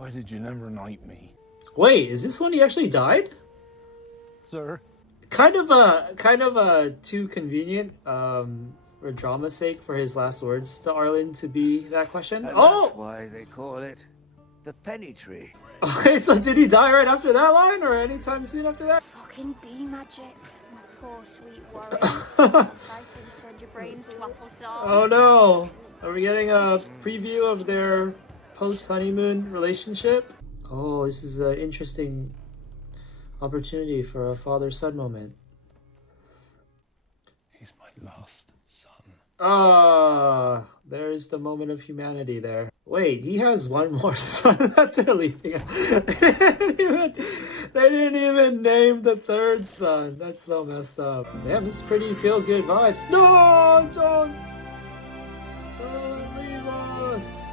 Why did you never knight me? Wait, is this when he actually died? Sir? Kind of too convenient for drama's sake for his last words to Arlen to be that question. And Oh! that's why they call it the penny tree. Okay, so did he die right after that line or anytime soon after that? Fucking bee magic. My poor sweet warrior. Sightings turned your brains to applesauce. Oh no! Are we getting a preview of their post-honeymoon relationship? Oh, this is an interesting opportunity for a father-son moment. He's my last son. Ah, there's the moment of humanity there. Wait, he has one more son that they're leaving out. They didn't even name the third son. That's so messed up. Damn, this is pretty feel-good vibes. No, don't leave us.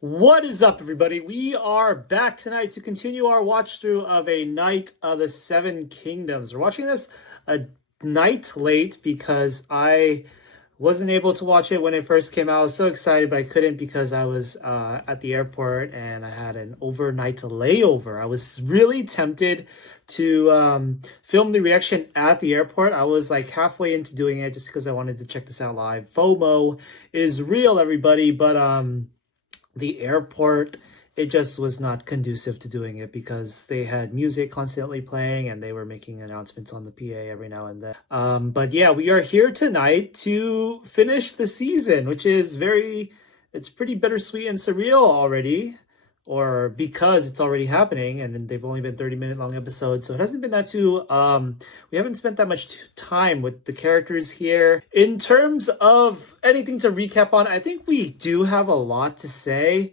What is up, everybody? We are back tonight to continue our watch through of A Knight of the Seven Kingdoms. We're watching this a night late because I wasn't able to watch it when it first came out. I was so excited, but I couldn't because I was at the airport and I had an overnight layover. I was really tempted to film the reaction at the airport. I was like halfway into doing it just because I wanted to check this out live. FOMO is real, everybody, but the airport, it just was not conducive to doing it because they had music constantly playing and they were making announcements on the PA every now and then. But yeah, we are here tonight to finish the season, which is it's pretty bittersweet and surreal already, or because it's already happening and they've only been 30-minute long episodes. So it hasn't been that too, we haven't spent that much time with the characters here. In terms of anything to recap on, I think we do have a lot to say.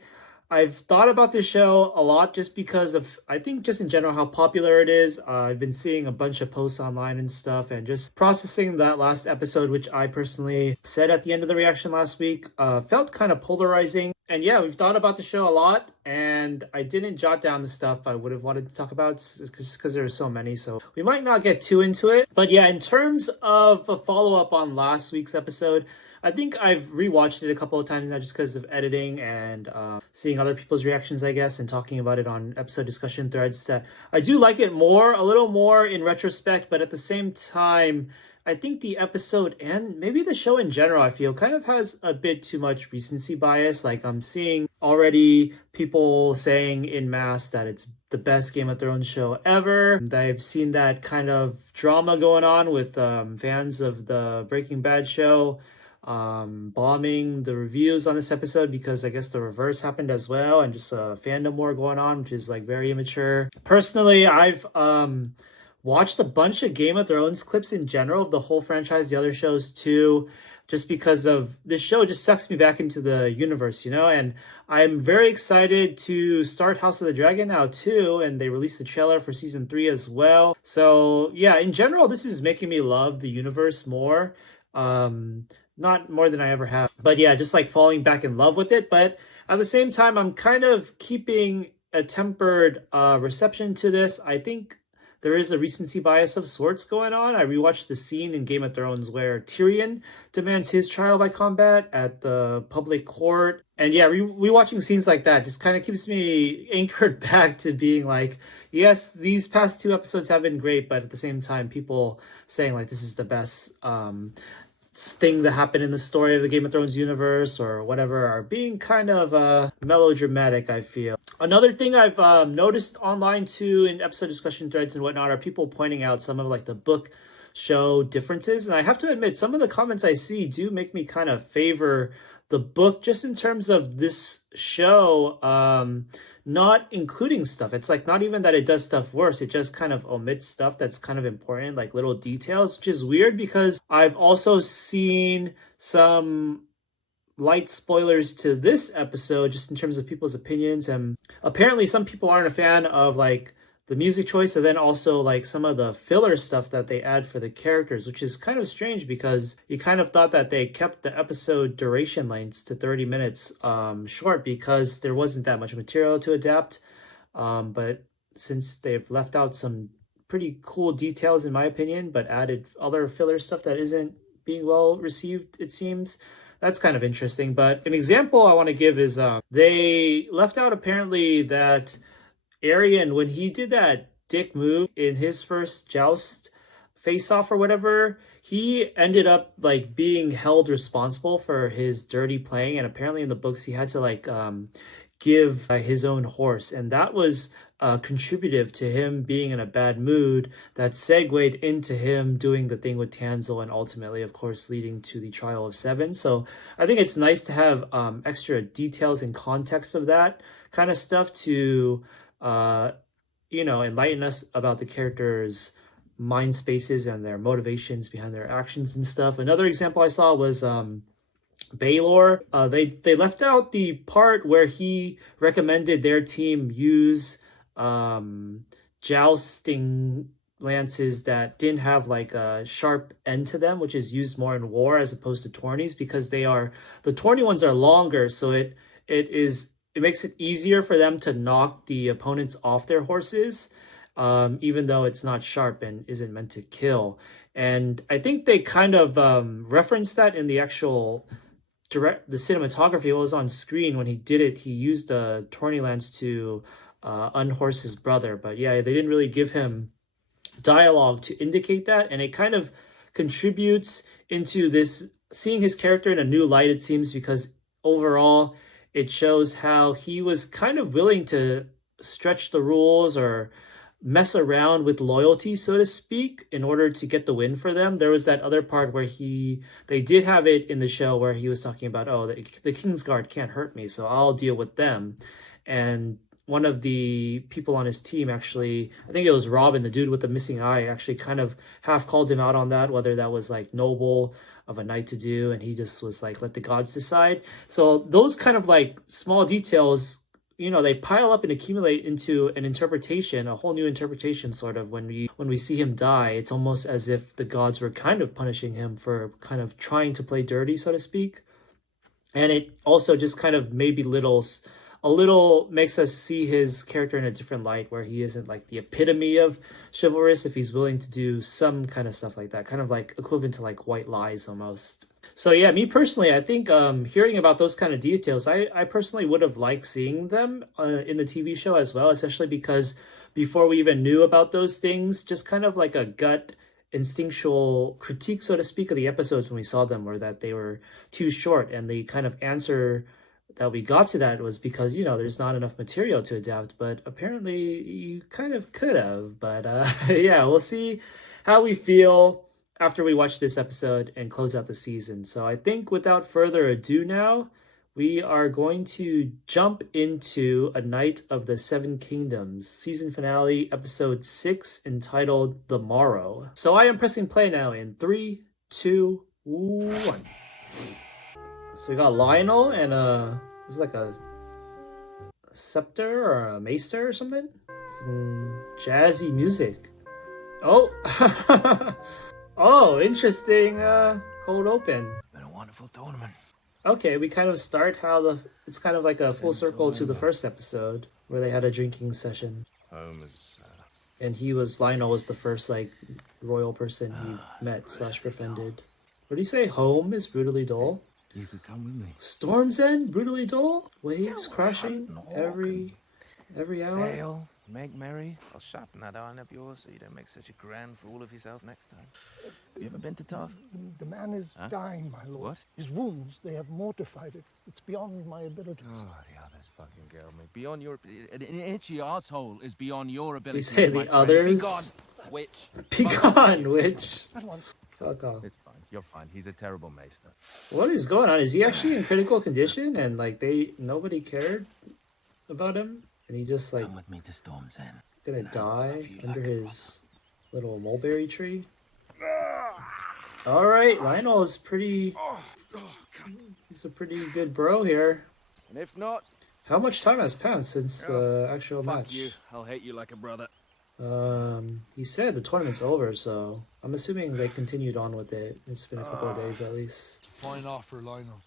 I've thought about this show a lot just because of, I think just in general, how popular it is. I've been seeing a bunch of posts online and stuff and just processing that last episode, which I personally said at the end of the reaction last week, felt kind of polarizing. And yeah, we've thought about the show a lot and I didn't jot down the stuff I would have wanted to talk about just because there are so many. So we might not get too into it. But yeah, in terms of a follow-up on last week's episode, I think I've rewatched it a couple of times now just because of editing and seeing other people's reactions, I guess, and talking about it on episode discussion threads, that I do like it more, a little more in retrospect, but at the same time, I think the episode and maybe the show in general, I feel, kind of has a bit too much recency bias. Like I'm seeing already people saying in mass that it's the best Game of Thrones show ever. I've seen that kind of drama going on with fans of the Breaking Bad show bombing the reviews on this episode because I guess the reverse happened as well, and just a fandom war going on, which is like very immature. Personally, I've watched a bunch of Game of Thrones clips in general of the whole franchise, the other shows too, just because of this show just sucks me back into the universe, you know. And I'm very excited to start House of the Dragon now too, and they released the trailer for season 3 as well. So yeah, in general, this is making me love the universe more. Not more than I ever have, but yeah, just like falling back in love with it. But at the same time, I'm kind of keeping a tempered reception to this. I think there is a recency bias of sorts going on. I rewatched the scene in Game of Thrones where Tyrion demands his trial by combat at the public court. And yeah, rewatching scenes like that just kind of keeps me anchored back to being like, yes, these past 2 episodes have been great, but at the same time, people saying like this is the best thing that happened in the story of the Game of Thrones universe or whatever are being kind of melodramatic, I feel. Another thing I've noticed online too in episode discussion threads and whatnot are people pointing out some of like the book show differences. And I have to admit, some of the comments I see do make me kind of favor the book just in terms of this show not including stuff. It's like not even that it does stuff worse, it just kind of omits stuff that's kind of important, like little details, which is weird because I've also seen some light spoilers to this episode just in terms of people's opinions, and apparently some people aren't a fan of like the music choice and then also like some of the filler stuff that they add for the characters, which is kind of strange because you kind of thought that they kept the episode duration lengths to 30 minutes short because there wasn't that much material to adapt. But since they've left out some pretty cool details in my opinion, but added other filler stuff that isn't being well received, it seems, that's kind of interesting. But an example I want to give is they left out apparently that Arian, when he did that dick move in his first joust face off or whatever, he ended up like being held responsible for his dirty playing. And apparently in the books, he had to like give his own horse. And that was contributive to him being in a bad mood that segued into him doing the thing with Tanzel and ultimately, of course, leading to the trial of Seven. So I think it's nice to have extra details and context of that kind of stuff to, enlighten us about the characters' mind spaces and their motivations behind their actions and stuff. Another example I saw was Baylor. They left out the part where he recommended their team use jousting lances that didn't have like a sharp end to them, which is used more in war as opposed to tourneys, because the tourney ones are longer, so it makes it easier for them to knock the opponents off their horses, even though it's not sharp and isn't meant to kill. And I think they kind of referenced that in the actual the cinematography was on screen when he did it. He used a tourney lance to unhorse his brother, but yeah, they didn't really give him dialogue to indicate that, and it kind of contributes into this seeing his character in a new light, it seems, because overall it shows how he was kind of willing to stretch the rules or mess around with loyalty, so to speak, in order to get the win for them. There was that other part where they did have it in the show where he was talking about, oh, the Kingsguard can't hurt me, so I'll deal with them. And one of the people on his team, actually, I think it was Robin, the dude with the missing eye, actually kind of half called him out on that, whether that was like noble of a knight to do, and he just was like, let the gods decide. So those kind of like small details, they pile up and accumulate into an interpretation, a whole new interpretation, sort of. When we see him die, it's almost as if the gods were kind of punishing him for kind of trying to play dirty, so to speak. And it also just kind of maybe a little makes us see his character in a different light, where he isn't like the epitome of chivalrous if he's willing to do some kind of stuff like that, kind of like equivalent to like white lies almost. So yeah, me personally, I think hearing about those kind of details, I personally would have liked seeing them in the TV show as well, especially because before we even knew about those things, just kind of like a gut instinctual critique, so to speak, of the episodes when we saw them were that they were too short, and the kind of answer that we got to that was because, there's not enough material to adapt, but apparently you kind of could have. But yeah, we'll see how we feel after we watch this episode and close out the season. So I think without further ado now, we are going to jump into A Knight of the Seven Kingdoms, season finale, episode 6, entitled The Morrow. So I am pressing play now in 3, 2, 1. So we got Lionel and it's like a scepter or a maester or something. Some jazzy music. Oh, oh, interesting. Cold open. Been a wonderful tournament. Okay, we kind of start how it's kind of like a full circle to the first episode where they had a drinking session. And Lionel was the first like royal person he met / befriended. What do you say? Home is brutally dull. You could come with me. Storm's End, brutally dull. Waves crashing every hour. Sail, make merry. I'll sharpen that iron of yours so you don't make such a grand fool of yourself next time. Have you ever been to Tarth? The man is dying, my lord. What? His wounds, they have mortified it. It's beyond my abilities. Oh, the others fucking girl me. Beyond your... An itchy asshole is beyond your You ability. say my the friend. others? Be gone, witch. Be gone, witch. At once. Fuck off. It's fine. You're fine. He's a terrible maester. What is going on? Is he actually in critical condition and like nobody cared about him? And he just like Come with me to Storm's End. gonna die under his little mulberry tree? Alright, Lionel is pretty... He's a pretty good bro here. And if not, How much time has passed since the actual fuck match? you. I'll hate you like a brother. He said the tournament's over, so I'm assuming they continued on with it. It's been a couple of days at least. Fine offer, Lionel.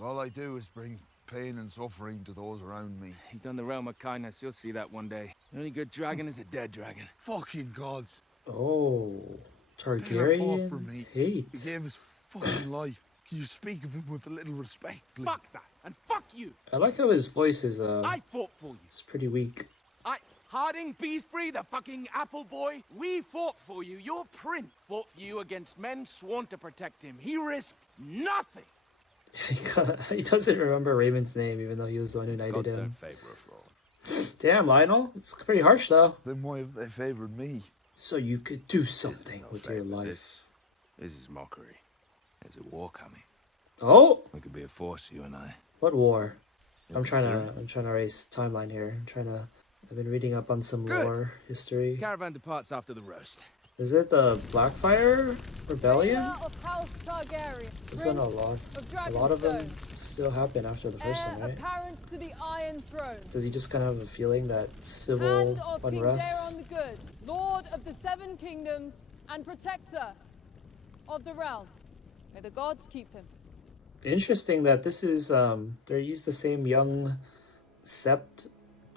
All I do is bring pain and suffering to those around me. You've done the realm a kindness. You'll see that one day. The only good dragon is a dead dragon. Fucking gods. Oh, Peter fought for Targaryen me. hate. He gave his fucking life. You speak of him with a little respect, please. Fuck that, and fuck you. I like how his voice is I fought for you. it's pretty weak. Harding, Beesbury, the fucking apple boy, we fought for you. Your prince fought for you against men sworn to protect him. He risked nothing. He doesn't remember Raymond's name, even though he was the one who knighted Gods him. don't favor a fraud. Damn, Lionel, it's pretty harsh though. Then why have they favoured me? So you could do something No with favor. your life. This is mockery. There's a war coming. Oh, We could be a force, you and I. what war? You'll I'm be trying serious. to erase timeline here. I've been reading up on some Good. lore history. Caravan departs after the roast. Is it the Blackfire Rebellion? Heir of House Targaryen, Isn't Prince a lot of them Dragonstone, still happen after the first heir one, right? apparent to the Iron Throne, Does he just kind of have a feeling that civil hand of King Daeron unrest? the Good, Lord of the Seven Kingdoms and Protector of the Realm. May the gods keep him. Interesting that this is they use the same young sept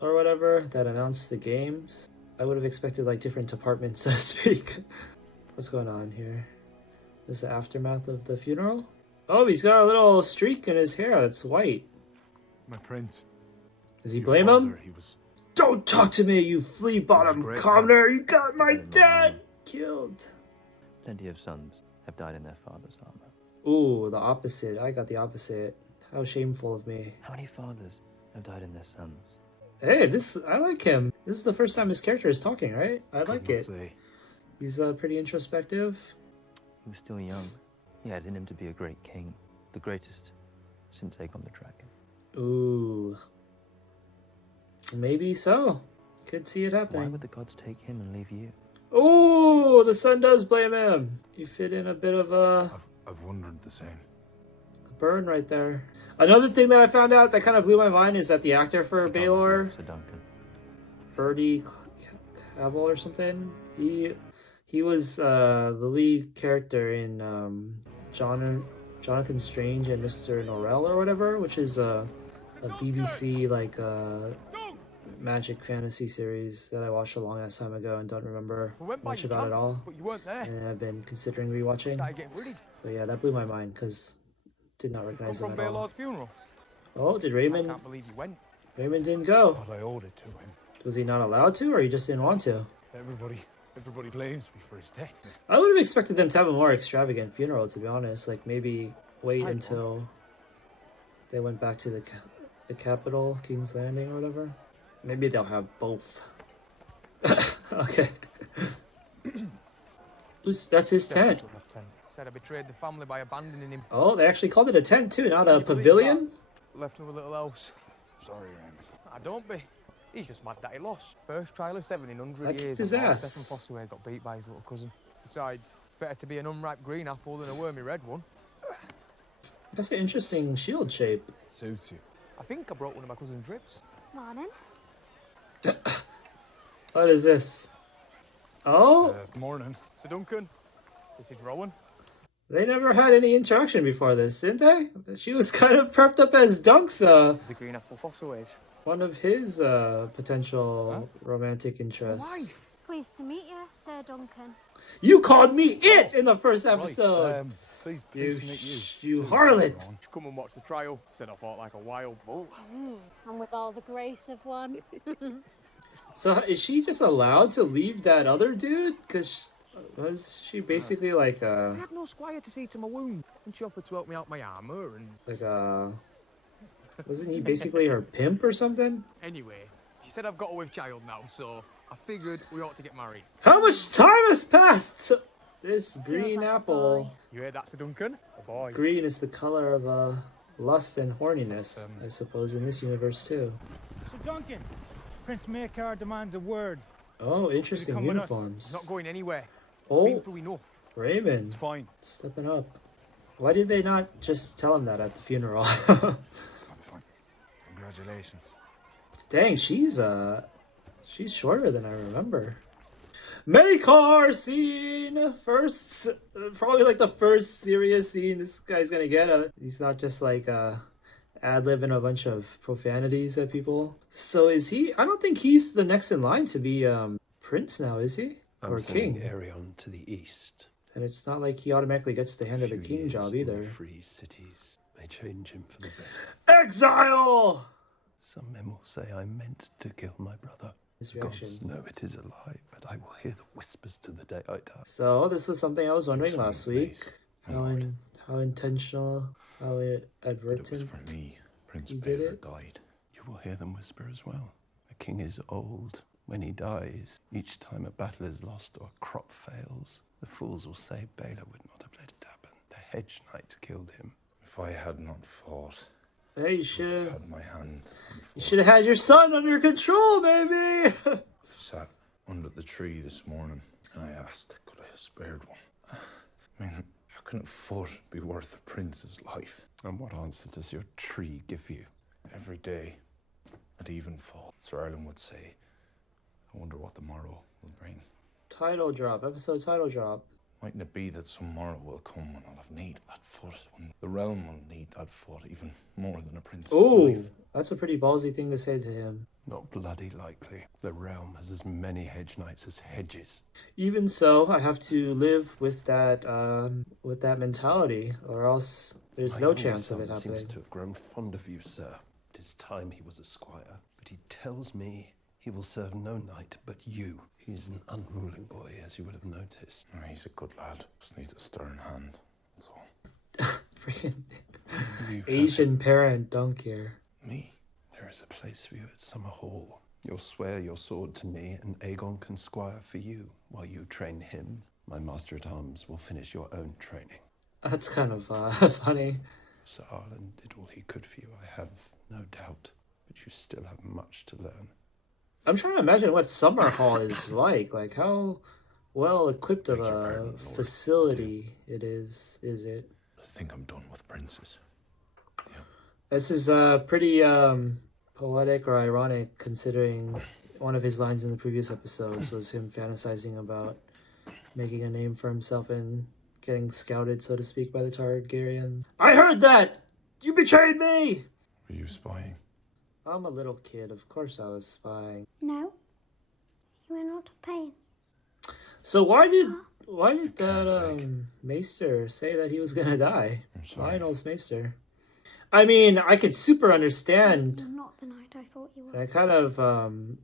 or whatever that announced the games. I would have expected like different departments, so to speak. What's going on here? Is the aftermath of the funeral? Oh, he's got a little streak in his hair that's white. My prince. Does he Your blame father, him? He was Don't talk to me, you flea bottom great commoner! You got my dad killed. Plenty of sons have died in their father's armor. Ooh, the opposite. I got the opposite. How shameful of me. How many fathers have died in their sons? Hey, I like him. This is the first time his character is talking, right? I like could not it. say. He's pretty introspective. He was still young. He had in him to be a great king, the greatest since Aegon the Dragon. Ooh. Maybe so. Could see it Why happening. would the gods take him and leave you? Ooh, the son does blame him. You fit in a bit of a I've wondered the same. burn right there. Another thing that I found out that kind of blew my mind is that the actor for Baelor, Sir Duncan. Birdie Cavill or something, he was the lead character in Jonathan Strange and Mr. Norrell or whatever, which is a BBC like magic fantasy series that I watched a long ass time ago and don't remember much about it all. But you weren't there. And I've been considering rewatching. Started getting worried. But yeah, that blew my mind because did not Come recognize from him at all. Baelord's funeral. Oh, did I Raymond? can't believe you went. Raymond didn't go. But I owed it to him. Was he not allowed to, or he just didn't want to? Everybody blames me for his death. I would have expected them to have a more extravagant funeral, to be honest. Like maybe wait until they went back to the capital, King's Landing, or whatever. Maybe they'll have both. Okay. That's his tent. Said I betrayed the family by abandoning him. Oh, they actually called it a tent too, not a pavilion. Left him with a little house. Sorry, Raymond. I don't be. He's just mad that he lost. First trial of 7 in 100 I kicked years. his and Lord ass. Stephen Fosterway got beat by his little cousin. Besides, it's better to be an unripe green apple than a wormy red one. That's an interesting shield shape. Suits you. I think I broke one of my cousin's ribs. Morning. What is this? Oh, Morning. Sir Duncan, this is Rowan. they never had any interaction before this, didn't they? She was kind of prepped up as Dunk's, The green apple Fosterways. one of his potential romantic interests. Pleased to meet you, Sir Duncan. You called me it in the first episode. Please you, meet you. you harlot. Come and watch the trial. Said I fought like a wild bull. And with all the grace of one. So is she just allowed to leave that other dude? Because was she basically like I had no squire to see to my wound, and she offered to help me out my armour and... wasn't he basically her pimp or something? Anyway, she said I've got a with child now, so I figured we ought to get married. How much time has passed? This green like a apple. boy. You heard that, Sir Duncan? A boy. Green is the color of lust and horniness, I suppose, in this universe too. Sir Duncan, Prince Maekar demands a word. Oh, interesting come with us. uniforms. Not going anywhere. Oh, Been through enough. Raymond. It's fine. Stepping up. Why did they not just tell him that at the funeral? I'm fine. Congratulations. Dang, she's shorter than I remember. Maekar scene! First, probably like the first serious scene this guy's gonna get. He's not just like ad-libbing a bunch of profanities at people. So is he? I don't think he's the next in line to be prince now, is he? I'm Or sending king? Aerion to the east. And it's not like he automatically gets the hand of the Few king years job in either. Free cities may change him for the better. Exile! Some men will say I meant to kill my brother. His The reaction. gods know it is a lie, but I will hear the whispers to the day I die. So this was something I was wondering Swing last week. mace, my How lord. how intentional, how But it was advertent. for me Prince You did Baylor it? died. You will hear them whisper as well. The king is old. When he dies, each time a battle is lost or a crop fails, the fools will say Baylor would not have let it happen. The hedge knight killed him. If I had not fought, Hey, you I should would have. have had my hand. You should have had your son under control, baby. Sat under the tree this morning, and I asked, could I have spared one? I mean, how can a foot be worth a prince's life? And what answer does your tree give you? Every day, at evenfall, Sir Ireland would say, I wonder what the morrow will bring. Title drop, episode title drop. Mightn't it be that some morrow will come when I'll have need of that foot, when the realm will need that foot even more than a prince's life? Ooh, that's a pretty ballsy thing to say to him. Not bloody likely. The realm has as many hedge knights as hedges. Even so, I have to live with that mentality, or else there's My no younger chance of son it happening. seems to have grown fond of you, sir. It is time he was a squire, but he tells me he will serve no knight but you. He's an unruly boy, as you will have noticed. He's a good lad. Just needs a stern hand. That's all. Freaking Will you have Asian parent, don't care. me? There is a place for you at Summer Hall. You'll swear your sword to me, and Aegon can squire for you. While you train him, my master-at-arms will finish your own training. That's kind of funny. Sir Arlen did all he could for you, I have no doubt. But you still have much to learn. I'm trying to imagine what Summer Hall is like. Like, how well equipped of Beg your a pardon, Lord. facility it is it? I think I'm done with princes. This is pretty poetic or ironic, considering one of his lines in the previous episodes was him fantasizing about making a name for himself and getting scouted, so to speak, by the Targaryens. I heard that! You betrayed me! Were you spying? I'm a little kid, of course I was spying. No, you are not of pain. So why did that Maester say that he was gonna die? I'm sorry. Lionel's Maester. I mean, I could super understand. You're not the knight I thought you were. I kind of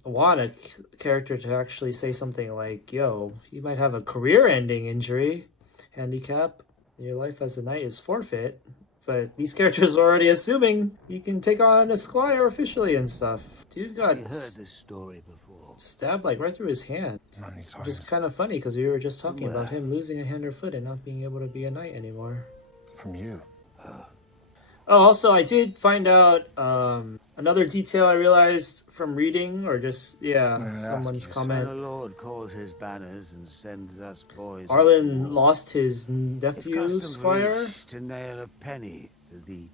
want a character to actually say something like, yo, you might have a career-ending injury, handicap, your life as a knight is forfeit. But these characters are already assuming you can take on a squire officially and stuff. Dude got this story before. stabbed like right through his hand. Many times. Just kind of funny because we were just talking about him losing a hand or foot and not being able to be a knight anymore. From you. Oh, also, I did find out another detail I realized from reading, or just, someone's When comment. a lord calls his banners and sends us boys. Arlen lost his It's nephew, custom for Squire, each to nail a penny to the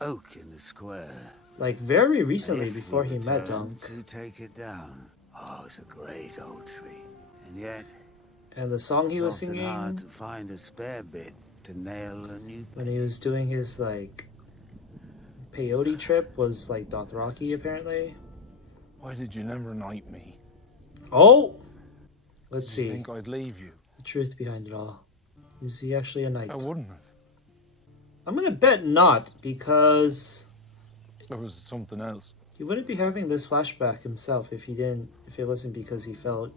oak in the square. like very And recently if before we he met return Dunk. to take it down. Oh, it's a great old tree, and yet And the song he it's was often singing hard to find a spare bit to nail a new when penny. he was doing his, like, peyote trip was, like, Dothraki, apparently. Why did you never knight me? Oh! Let's Did you see. think I'd leave you? The truth behind it all. Is he actually a knight? I wouldn't have. I'm gonna bet not, because There was something else. he wouldn't be having this flashback himself if it wasn't because he felt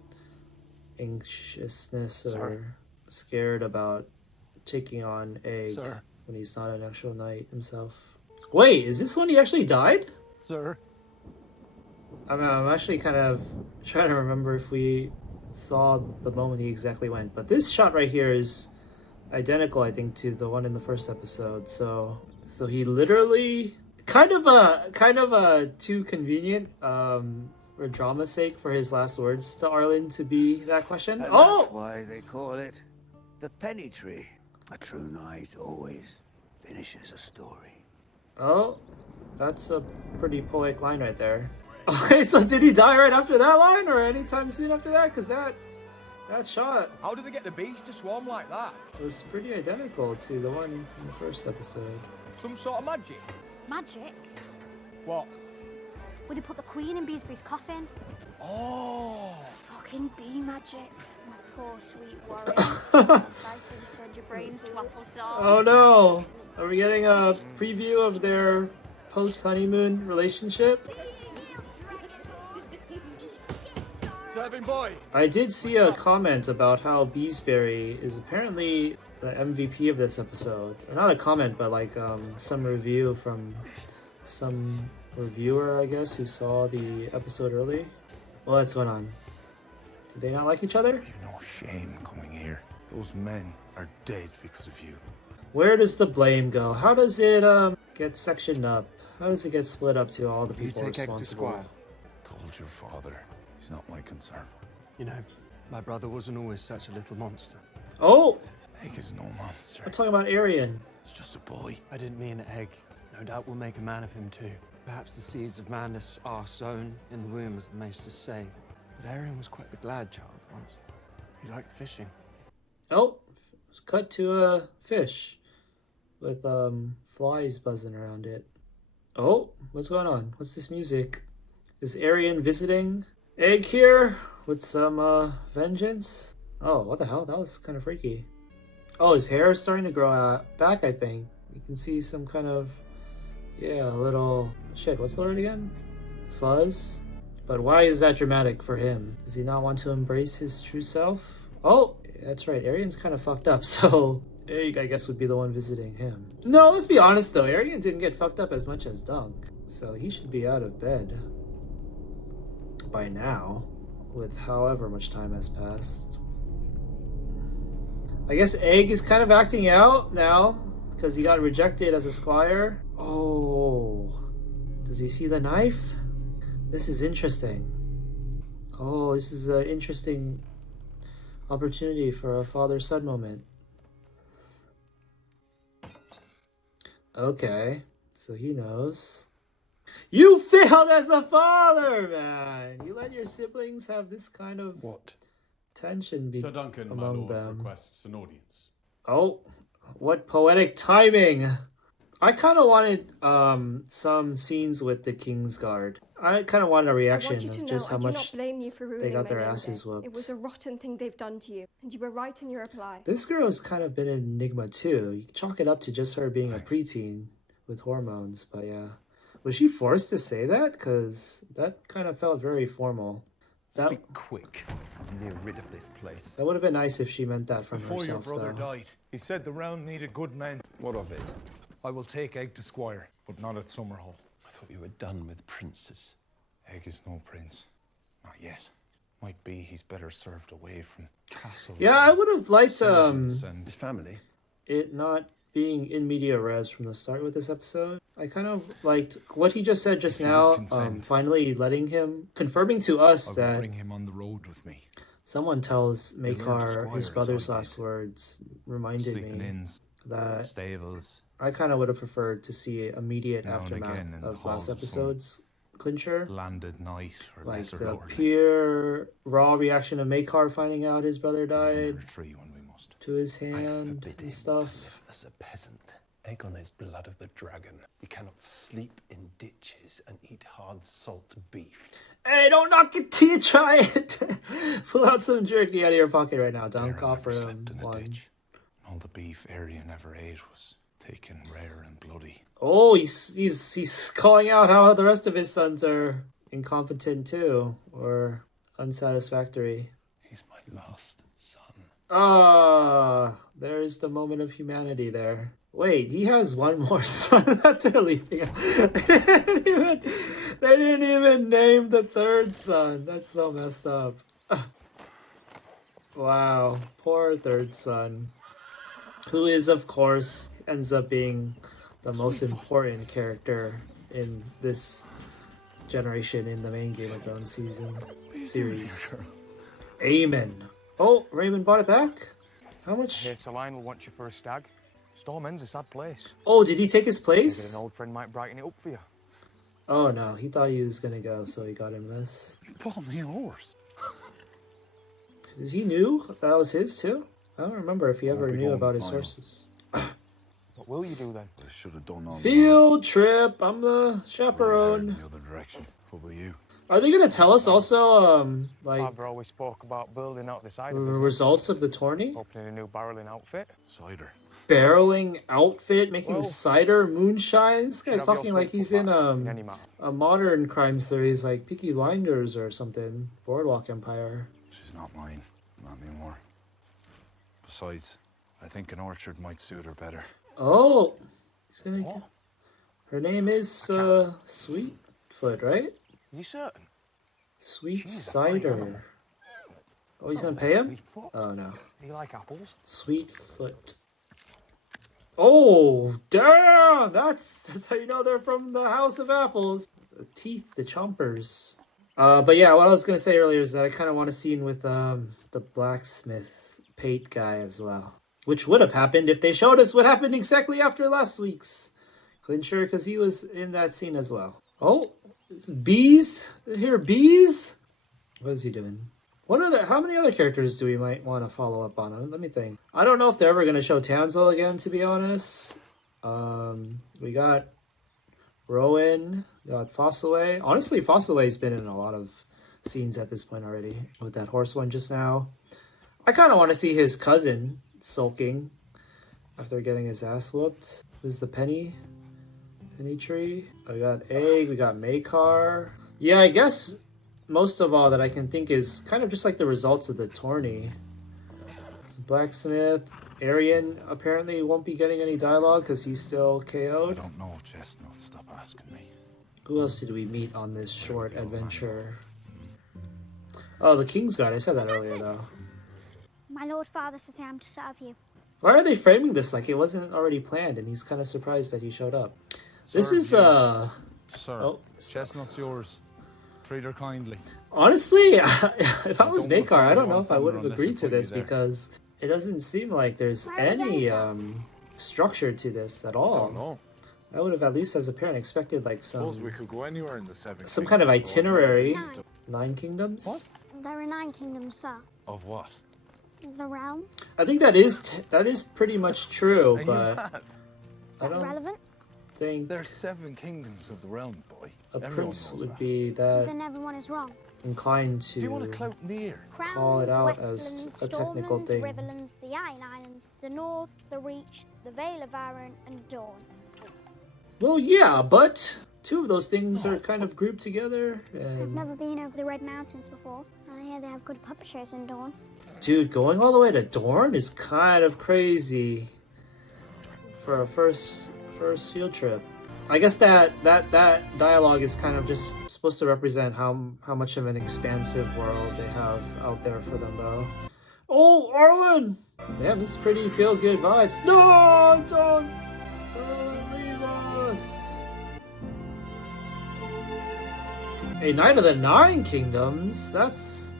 anxiousness or Sir. scared about taking on Egg Sir. when he's not an actual knight himself. Wait, is this when he actually died? Sir. I'm actually kind of trying to remember if we saw the moment he exactly went, but this shot right here is identical, I think, to the one in the first episode. So he literally kind of a too convenient for drama's sake for his last words to Arlen to be that question. And Oh, that's why they call it the penny tree. A true knight always finishes a story. oh, that's a pretty poetic line right there. Okay, so did he die right after that line, or anytime soon after that? Because that shot How did they get the bees to swarm like that? was pretty identical to the one in the first episode. Some sort of magic? Magic? What? Will they put the queen in Beesbury's coffin? Oh! Fucking bee magic. My poor sweet warrior. Fighting's turned your brains to applesauce. Oh no! Are we getting a preview of their post-honeymoon relationship? Serving boy. I did see a comment about how Beesbury is apparently the MVP of this episode. Or not a comment, but like some review from some reviewer, I guess, who saw the episode early. What's going on? Do they not like each other? You've no shame coming here. Those men are dead because of you. Where does the blame go? How does it get sectioned up? How does it get split up to all the people responsible? Told your father. He's not my concern. You know, my brother wasn't always such a little monster. Oh! Egg is no monster. I'm talking about Arian. It's just a boy. I didn't mean egg. No doubt we'll make a man of him too. Perhaps the seeds of madness are sown in the womb, as the maesters say. But Arian was quite the glad child once. He liked fishing. Oh, cut to a fish with flies buzzing around it. Oh, what's going on? What's this music? Is Arian visiting Egg here with some vengeance? Oh, what the hell? That was kind of freaky. Oh, his hair is starting to grow back, I think. You can see some kind of, yeah, a little, shit, what's the word again? Fuzz? But why is that dramatic for him? Does he not want to embrace his true self? Oh, that's right, Arian's kind of fucked up, so Egg, I guess, would be the one visiting him. No, let's be honest though, Arian didn't get fucked up as much as Dunk, so he should be out of bed by now, with however much time has passed. I guess Egg is kind of acting out now because he got rejected as a squire. Oh, does he see the knife? This is interesting. Oh, this is an interesting opportunity for a father-son moment. Okay, so he knows. You failed as a father, man! You let your siblings have this kind of tension Sir Duncan, my among lord, them. requests an audience. Oh, what poetic timing! I kind of wanted some scenes with the Kingsguard. I kind of wanted a reaction of just how much they got their asses whooped. It was a rotten thing they've done to you, and you were right in your reply. This girl has kind of been an enigma too. You can chalk it up to just her being a preteen with hormones, but yeah. Was she forced to say that? Because that kind of felt very formal. Speak quick. I'm near rid of this place. That would have been nice if she meant that from Before herself, your brother though. died, he said the realm needed good men. What of it? I will take Egg to Squire, but not at Summerhall. I thought you were done with princes. Egg is no prince. Not yet. Might be he's better served away from castles. Yeah, I would have liked servants and his family. It not being in media res from the start with this episode. I kind of liked what he just said just now. Finally letting him, confirming to us I will that bring him on the road with me. someone tells learn to Maekar squire his as brother's I did. last words reminded Sleeping me inns, that stables. I kind of would have preferred to see immediate Now and aftermath again in the of halls last of some episode's clincher. Landed knight or Like lesser the lord. pure raw reaction of Maekar finding out his brother died Tree when we must. to his hand and stuff. As a peasant, egg on his blood of the dragon. He cannot sleep in ditches and eat hard salt beef. Hey, don't knock it till you try it. Pull out some jerky out of your pocket right now. Don't offer him one. All the beef Arian ever ate was taken rare and bloody. Oh, he's calling out how the rest of his sons are incompetent too, or unsatisfactory. He's my last son. Ah, there's the moment of humanity there. Wait, he has one more son that they're leaving out. They didn't even name the third son. That's so messed up. Wow, poor third son. Who is, of course, ends up being the most important character in this generation in the main Game of Thrones series. Amen. Oh, Raymond bought it back? How much? Hey, Saline will want you for a stag. Storm End's a sad place. Oh, did he take his place? Figured an old friend might brighten it up for you. Oh no, he thought he was gonna go, so he got him this. You bought me a horse. Is he new? That was his too? I don't remember if he ever be knew going about his final. horses. What will you do then? I should have done all Field trip. I'm the chaperone. the other direction. What about you? Are they gonna tell us also, like, Father always spoke about building out the side the of business. results of the tourney? Opening a new barreling outfit. Cider. Barreling outfit, making Well, cider, moonshine. This guy's should have talking your like he's sweet in foot back any matter. a modern crime series like Peaky Blinders or something. Boardwalk Empire. She's not mine. Not anymore. Besides, I think an orchard might suit her better. Oh, he's gonna. Her name is Sweetfoot, right? Are you certain? Sweet cider. Oh, he's gonna pay him? Sweetfoot. Oh no. Do you like apples? Sweetfoot. Oh, damn! That's how you know they're from the House of Apples. The teeth, the chompers. But yeah, what I was gonna say earlier is that I kind of want a scene with the blacksmith Pate guy as well, which would have happened if they showed us what happened exactly after last week's clincher, because he was in that scene as well. Oh, bees! Here, bees. What is he doing? How many other characters do we might want to follow up on? Let me think. I don't know if they're ever going to show Townsville again, to be honest. We got Rowan, we got Fossilway. Honestly, Fossilway's been in a lot of scenes at this point already, with that horse one just now. I kind of want to see his cousin sulking after getting his ass whooped. This is the penny tree. I got Egg, we got Makar. Yeah, I guess most of all that I can think is kind of just like the results of the tourney. So Blacksmith, Arian apparently won't be getting any dialogue because he's still KO'd. I don't know, Chestnut. Stop asking me. Who else did we meet on this short adventure? Oh, the King's Guard. I said that earlier though. My Lord Father says I am to serve you. Why are they framing this like it wasn't already planned and he's kind of surprised that he showed up? This is Sir, oh, Chestnut's yours. Treat her kindly. honestly, if I was don't Makar, I don't know if I thunder would have unless agreed you to put me this there. because it doesn't seem like there's Where are we any going, structure to this at all. Don't know. I would have at least as a parent expected like Suppose we some could go anywhere in the seven. kind of kingdoms, so itinerary. Nine. 9 kingdoms. What? There are 9 kingdoms, sir. Of what? The realm. I think that is pretty much true, Are you but mad? Is I that don't relevant? think There's 7 kingdoms of the realm, boy. a Everyone prince knows would that. be that Then everyone is wrong. inclined Do you want a to clout in the ear? call it out Crowns, as Westlands, a technical Stormlands, thing. Riverlands, the Iron Islands, the North, the Reach, the Vale of Arran, and Dawn. Well, yeah, but 2 of those things are kind of grouped together. I've And never been over the Red Mountains before, and I hear they have good puppet shows in Dawn. dude, going all the way to Dorne is kind of crazy for a first field trip. I guess that dialogue is kind of just supposed to represent how much of an expansive world they have out there for them, though. Oh, Arwen! Damn, this is pretty feel-good vibes. No, don't leave us. A Knight of the 9 Kingdoms. That's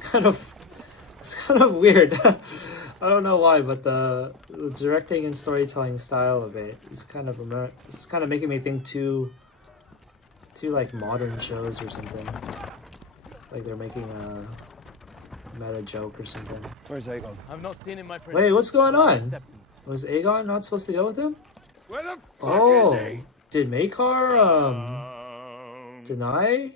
kind of weird. I don't know why, but the directing and storytelling style of it is kind of making me think too like modern shows or something. Like they're making a meta joke or something. Where's Aegon? I've not seen him, my prince. Wait, what's going on? Acceptance. Was Aegon not supposed to go with him? Where the fuck Oh, is he? did Makar deny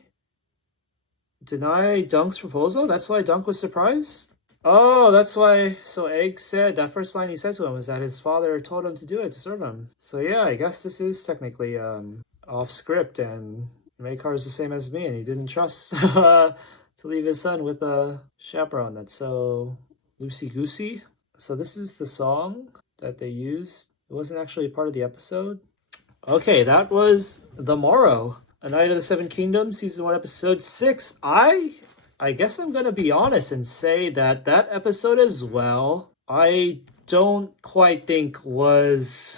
Dunk's proposal? That's why Dunk was surprised? Oh, that's why. So Egg said that first line he said to him was that his father told him to do it to serve him. So yeah, I guess this is technically off script, and Makar is the same as me, and he didn't trust to leave his son with a chaperone that's so loosey goosey. So this is the song that they used. It wasn't actually a part of the episode. Okay, that was The Morrow, A Knight of the Seven Kingdoms, Season 1, Episode 6. I guess I'm going to be honest and say that episode as well, I don't quite think was...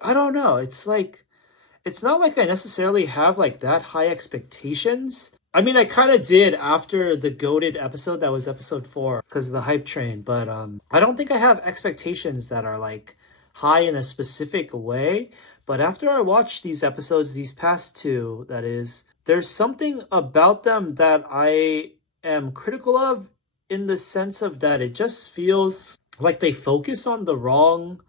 I don't know. It's not like I necessarily have like that high expectations. I mean, I kind of did after the goated episode that was episode 4 because of the hype train, but I don't think I have expectations that are like high in a specific way. But after I watched these episodes, these past 2, that is, there's something about them that I am critical of, in the sense of that it just feels like they focus on the wrong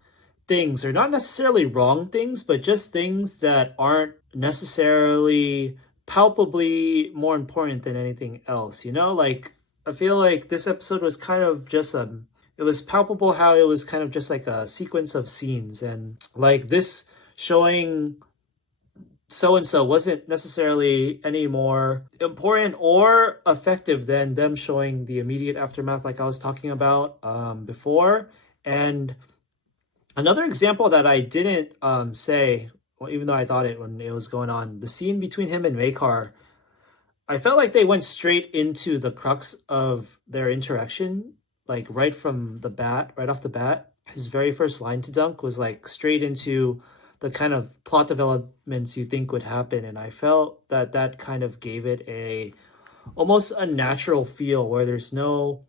things, or not necessarily wrong things, but just things that aren't necessarily palpably more important than anything else, you know? Like, I feel like this episode was kind of just it was palpable how it was kind of just like a sequence of scenes, and like this showing so and so wasn't necessarily any more important or effective than them showing the immediate aftermath, like I was talking about before. And another example that I didn't say, well, even though I thought it when it was going on, the scene between him and Makar, I felt like they went straight into the crux of their interaction, like right from the bat, right off the bat. His very first line to Dunk was like straight into the kind of plot developments you think would happen, and I felt that that kind of gave it a almost a natural feel where there's no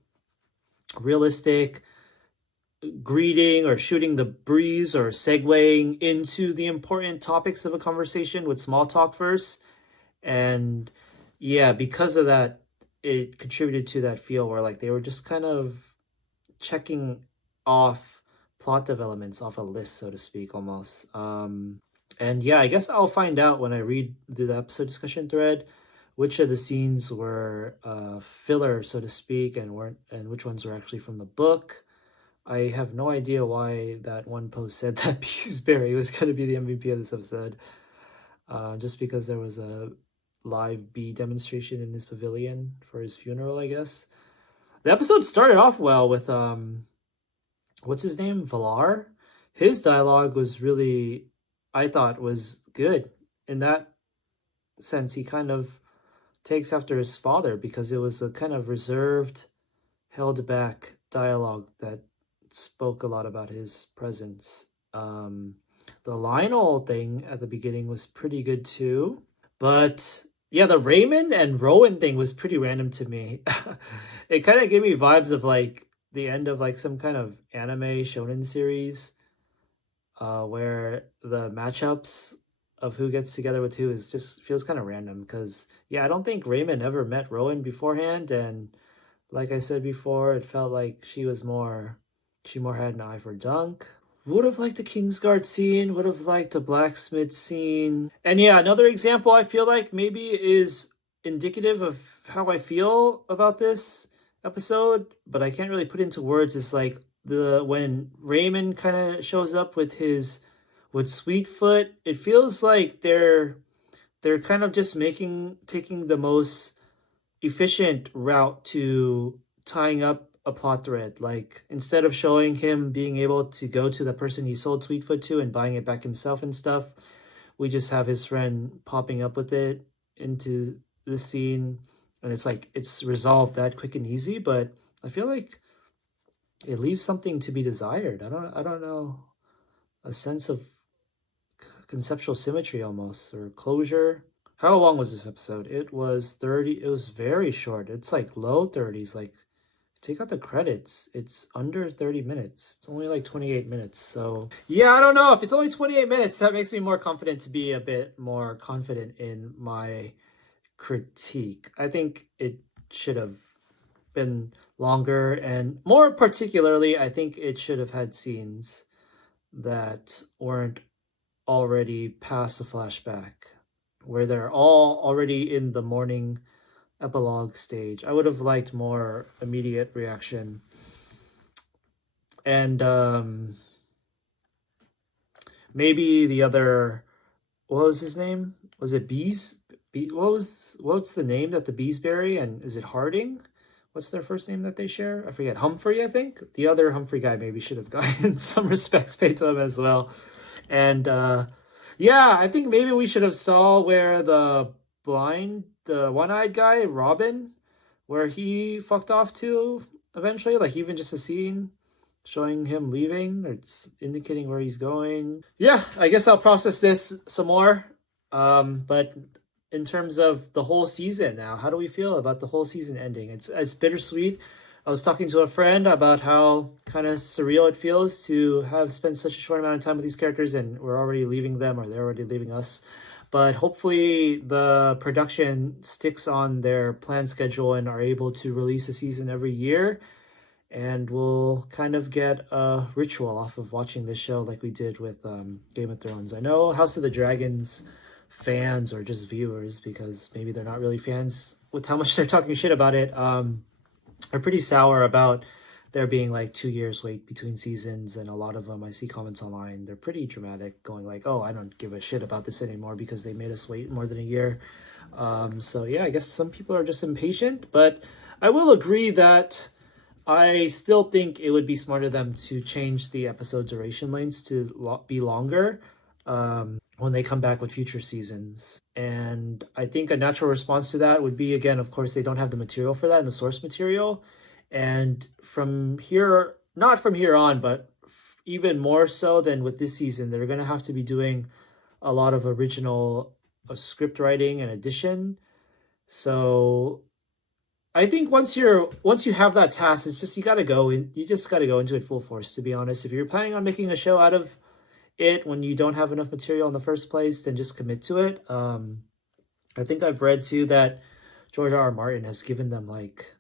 realistic greeting or shooting the breeze or segueing into the important topics of a conversation with small talk first. And yeah, because of that, it contributed to that feel where like they were just kind of checking off plot developments off a list, so to speak, almost. And yeah, I guess I'll find out when I read the episode discussion thread which of the scenes were filler, so to speak, and which ones were actually from the book. I have no idea why that one post said that Beesbury was going to be the MVP of this episode. Just because there was a live bee demonstration in his pavilion for his funeral, I guess. The episode started off well with what's his name? Valar? His dialogue was really, I thought, was good. In that sense, he kind of takes after his father because it was a kind of reserved, held back dialogue that spoke a lot about his presence. The Lionel thing at the beginning was pretty good too. But yeah, the Raymond and Rowan thing was pretty random to me. It kind of gave me vibes of like the end of like some kind of anime shonen series where the matchups of who gets together with who is just feels kind of random because yeah, I don't think Raymond ever met Rowan beforehand, and like I said before, it felt like she more had an eye for Dunk. Would have liked the Kingsguard scene, would have liked the blacksmith scene. And yeah, another example I feel like maybe is indicative of how I feel about this episode, but I can't really put into words, is like when Raymond kind of shows up with Sweetfoot, it feels like they're kind of just taking the most efficient route to tying up a plot thread. Like instead of showing him being able to go to the person he sold Sweetfoot to and buying it back himself and stuff, we just have his friend popping up with it into the scene, and it's like it's resolved that quick and easy. But I feel like it leaves something to be desired. I don't know, a sense of conceptual symmetry almost, or closure. How long was this episode? It was 30. It was very short. It's like low 30s. Like, take out the credits, it's under 30 minutes. It's only like 28 minutes. So yeah, I don't know. If it's only 28 minutes, that makes me more confident to be a bit more confident in my critique. I think it should have been longer, and more particularly, I think it should have had scenes that weren't already past the flashback, where they're all already in the morning epilogue stage. I would have liked more immediate reaction. And maybe the other, what was his name? Was it what's the name that the Beesbury, and is it Harding? What's their first name that they share? I forget. Humphrey, I think. The other Humphrey guy maybe should have gotten some respects paid to him as well. And yeah, I think maybe we should have saw where the one-eyed guy, Robin, where he fucked off to eventually. Like even just a scene showing him leaving, or it's indicating where he's going. Yeah, I guess I'll process this some more. But in terms of the whole season now, how do we feel about the whole season ending? It's bittersweet. I was talking to a friend about how kind of surreal it feels to have spent such a short amount of time with these characters, and we're already leaving them, or they're already leaving us. But hopefully the production sticks on their planned schedule and are able to release a season every year. And we'll kind of get a ritual off of watching this show like we did with Game of Thrones. I know House of the Dragons fans or just viewers, because maybe they're not really fans with how much they're talking shit about it, are pretty sour about there being like 2 years wait between seasons. And a lot of them, I see comments online, they're pretty dramatic, going like, oh, I don't give a shit about this anymore because they made us wait more than a year. So yeah, I guess some people are just impatient, but I will agree that I still think it would be smarter of them to change the episode duration lengths to be longer when they come back with future seasons. And I think a natural response to that would be, again, of course, they don't have the material for that in the source material. And from here, not from here on, but even more so than with this season, they're going to have to be doing a lot of original script writing and addition. So I think once you have that task, it's just you just got to go into it full force, to be honest. If you're planning on making a show out of it when you don't have enough material in the first place, then just commit to it. I think I've read too that George R.R. Martin has given them like,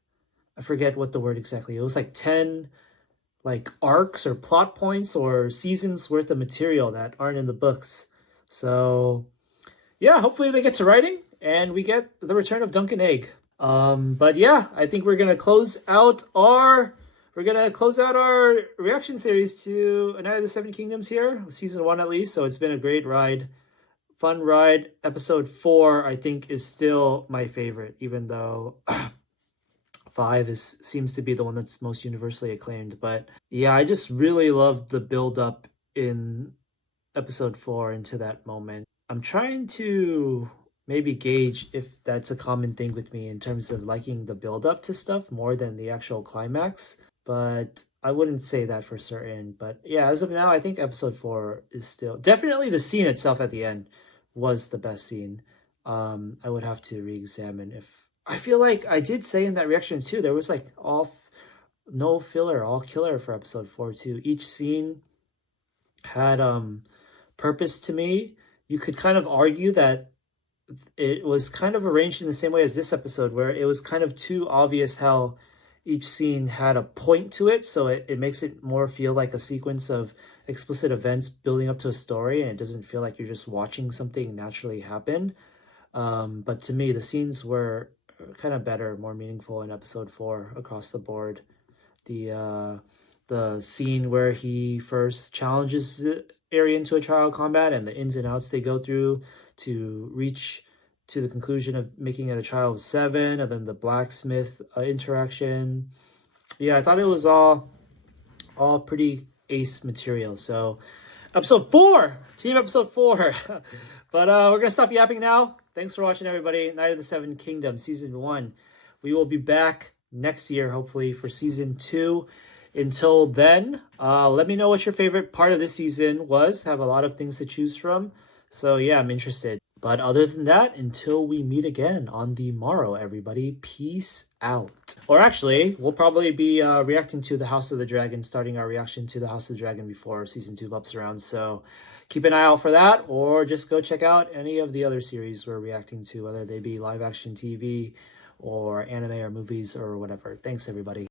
I forget what the word exactly, it was like 10 like arcs or plot points or seasons worth of material that aren't in the books. So yeah, hopefully they get to writing and we get the return of Duncan Egg. But yeah, I think we're gonna close out our reaction series to A Night of the Seven Kingdoms here, season 1 at least. So it's been a great ride, fun ride. Episode 4 I think is still my favorite, even though 5 seems to be the one that's most universally acclaimed. But yeah, I just really loved the build up in episode 4 into that moment. I'm trying to maybe gauge if that's a common thing with me in terms of liking the build up to stuff more than the actual climax, but I wouldn't say that for certain. But yeah, as of now, I think episode 4 is still definitely, the scene itself at the end was the best scene. I would have to re-examine if I feel like I did say in that reaction too, there was like no filler, all killer for episode 4 too. Each scene had purpose to me. You could kind of argue that it was kind of arranged in the same way as this episode, where it was kind of too obvious how each scene had a point to it, so it makes it more feel like a sequence of explicit events building up to a story, and it doesn't feel like you're just watching something naturally happen. But to me, the scenes were kind of better, more meaningful in episode 4 across the board. The scene where he first challenges Arya into a trial combat and the ins and outs they go through to reach to the conclusion of making it a trial of 7, and then the blacksmith interaction. Yeah, I thought it was all pretty ace material. So episode 4, team episode 4. But we're gonna stop yapping now. Thanks for watching, everybody. Night of the Seven Kingdoms season 1. We will be back next year, hopefully, for season 2. Until then, let me know what your favorite part of this season was. Have a lot of things to choose from. So yeah, I'm interested. But other than that, until we meet again on the morrow, everybody, peace out. Or actually, we'll probably be reacting to the House of the Dragon, starting our reaction to the House of the Dragon before season 2 pops around. So keep an eye out for that, or just go check out any of the other series we're reacting to, whether they be live action TV or anime or movies or whatever. Thanks, everybody.